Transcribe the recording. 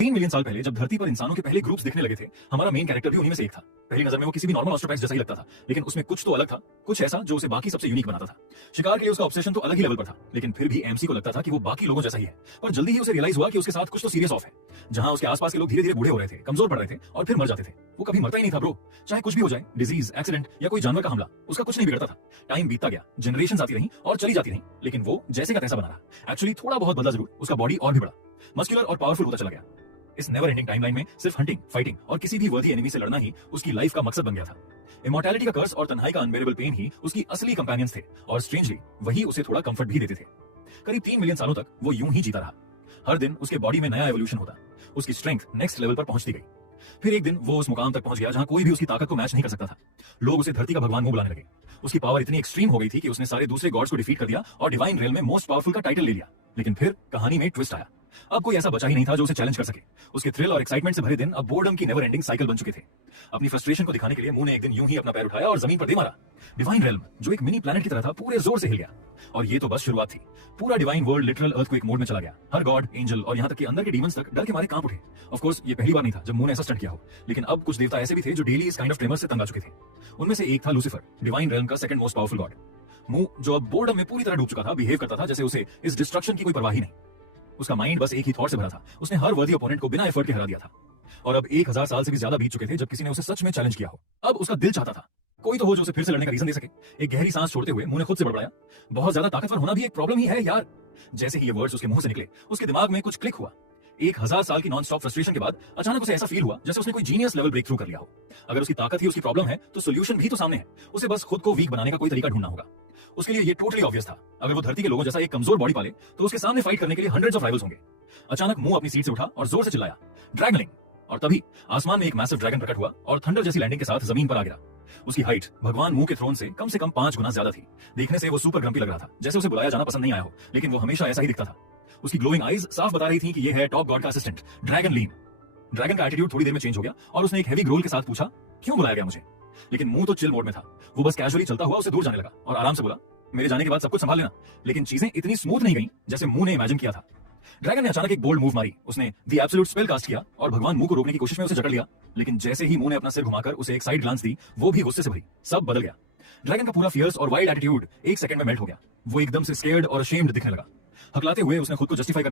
3 million साल पहले जब धरती पर इंसानों के पहले ग्रुप्स दिखने लगे थे, हमारा मेन कैरेक्टर भी उन्हीं में से एक था। पहली नजर में वो किसी भी नॉर्मल ऑस्ट्रोपैक्स जैसा ही लगता था, लेकिन उसमें कुछ तो अलग था, कुछ ऐसा जो उसे बाकी सबसे यूनिक बनाता था। शिकार के लिए उसका ऑब्सेशन तो अलग ही लेवल पर था, लेकिन फिर भी एमसी को लगता था कि वो बाकी लोगों जैसा ही है। पर जल्दी ही उसे रियलाइज हुआ कि उसके साथ कुछ तो सीरियस ऑफ है। जहां उसके आसपास के लोग धीरे धीरे बूढ़े हो रहे थे, कमजोर पड़ रहे थे और फिर मर जाते थे, वो कभी मरता ही नहीं था ब्रो। चाहे कुछ भी हो जाए, डिजीज, एक्सीडेंट या कोई जानवर का हमला, उसका कुछ नहीं बिगड़ता था। टाइम बीतता गया, जनरेशन आती रही और चली जाती रही, लेकिन वो जैसे का तैसा बना रहा। एक्चुअली थोड़ा बहुत बदला जरूर, उसका बॉडी और भी बड़ा, मस्कुलर और पावरफुल होता चला गया। इस नेवर एंडिंग टाइमलाइन में सिर्फ हंटिंग, फाइटिंग और किसी भी वर्दी एनिमी से लड़ना ही उसकी लाइफ का मकसद बन गया था। इमॉर्टैलिटी का कर्स और तन्हाई का अनबेरेबल पेन ही उसकी असली कंपेनियंस थे, और स्ट्रेंजली वही उसे थोड़ा कंफर्ट भी देते थे। करीब 3 मिलियन सालों तक वो यूं ही जीता रहा। हर दिन उसके बॉडी में नया एवोल्यूशन होता, उसकी स्ट्रेंथ नेक्स्ट लेवल पर पहुंचती गई। फिर एक दिन वो उस मुकाम तक पहुंच गया जहां कोई भी उसकी ताकत को मैच नहीं कर सकता था। लोग उसे धरती का भगवान मुंह बुलाने लगे। उसकी पावर इतनी एक्सट्रीम हो गई थी कि उसने सारे दूसरे गॉड्स को डिफीट कर दिया और डिवाइन रेल में मोस्ट पावरफुल का टाइटल ले लिया। लेकिन फिर कहानी में ट्विस्ट आया। अब कोई ऐसा बचा ही नहीं था जो उसे चैलेंज कर सके। उसके थ्रिल और एक्साइटमेंट से भरे दिन अब बोर्डम की नेवर एंडिंग साइकिल बन चुके थे। अपनी फ्रस्ट्रेशन को दिखाने के लिए मुंह ने एक दिन यूं ही अपना पैर उठाया और जमीन पर दे मारा। डिवाइन रेल्म, जो एक मिनी प्लैनेट की तरह था, पूरे जोर से हिल गया। और ये तो बस शुरुआत थी। पूरा divine world literal earthquake mode में चला गया। हर गॉड, एंजल और यहाँ तक कि अंदर के डीमंस तक डर के मारे कांप उठे। ऑफ कोर्स ये पहली बार नहीं था जब मुंह ने ऐसा स्टंट किया हो, लेकिन अब कुछ देवता ऐसे भी थे जो डेली इस काइंड ऑफ ट्रेमर से तंग आ चुके थे। उनमें से एक था लूसीफर, डिवाइन रेल्म का सेकंड मोस्ट पावरफुल गॉड। मुंह, जो अब बोर्डम में पूरी तरह डूब चुका था, बिहेव करता था जैसे उसे इस डिस्ट्रक्शन की कोई परवाह ही नहीं। उसका माइंड बस एक ही थॉट से भरा था। उसने हर वर्दी ओपोनेंट को बिना एफर्ट के हरा दिया था। और अब 1000 साल से भी ज्यादा बीत चुके थे जब किसी ने उसे सच में चैलेंज किया हो। अब उसका दिल चाहता था कोई तो हो जो उसे फिर से लड़ने का रीजन दे सके। एक गहरी सांस छोड़ते हुए मुंह ने खुद से बड़बड़ाया, बहुत ज्यादा ताकतवर होना भी एक प्रॉब्लम ही है यार। जैसे ही ये वर्ड्स उसके मुंह से निकले, उसके दिमाग में कुछ क्लिक हुआ। 1000 साल की नॉन स्टॉप फ्रस्ट्रेशन के बाद अचानक उसे ऐसा फील हुआ जैसे उसने कोई जीनियस लेवल ब्रेक थ्रू कर लिया हो। अगर उसकी ताकत ही उसकी प्रॉब्लम है तो सोल्यूशन भी तो सामने है। उसे बस खुद को वीक बनाने का कोई तरीका ढूंढना होगा। उसके लिए ये टोटली ऑब्वियस था। अगर वो धरती के लोगों जैसा एक कमजोर बॉडी पाले तो उसके सामने फाइट करने के लिए हंड्रेड्स ऑफ राइवल्स होंगे। अचानक मुंह अपनी सीट से उठा और जोर से चिल्लाया, ड्रैगनिंग। और तभी आसमान में एक मैसिव ड्रैगन प्रकट हुआ और थंडर जैसी लैंडिंग के साथ जमीन पर आ गिरा। उसकी हाइट भगवान मुंह के थ्रोन से कम 5 गुना ज्यादा थी। देखने से वो सुपर ग्रम्पी लग रहा था, जैसे उसे बुलाया जाना पसंद नहीं आया हो, लेकिन वो हमेशा ऐसा ही दिखता था। उसकी ग्लोइंग आईज साफ बता रही थी कि ये है टॉप गॉड का असिस्टेंट, ड्रैगन लीन। ड्रैगन का एटीट्यूड थोड़ी देर में चेंज हो गया और उसने एक हेवी ग्रोल के साथ पूछा, क्यों बुलाया गया मुझे? लेकिन मुंह तो चिल मोड में था। वो बस कैजुअली चलता हुआ उसे दूर जाने लगा और आराम से बोला, मेरे जाने के बाद सब कुछ संभाल लेना। लेकिन चीजें इतनी स्मूथ नहीं गई जैसे मुंह ने इमेजिन किया था। ड्रैगन ने अचानक एक बोल्ड मूव मारी। उसने द एब्सोल्यूट स्पेल कास्ट किया और भगवान मुंह को रोकने की कोशिश में उसे जकड़ लिया। लेकिन जैसे ही मुंह ने अपना सिर घुमाकर उसे एक साइड ग्लांस दी, वो भी गुस्से से भरी। सब बदल गया। ड्रैगन का पूरा फियर्स और वाइल्ड एटीट्यूड एक सेकंड में मेल्ट हो गया। वो एकदम से स्केयर्ड और अशेम्ड दिखने लगा। हकलाते हुए उसने खुद को जस्टिफाई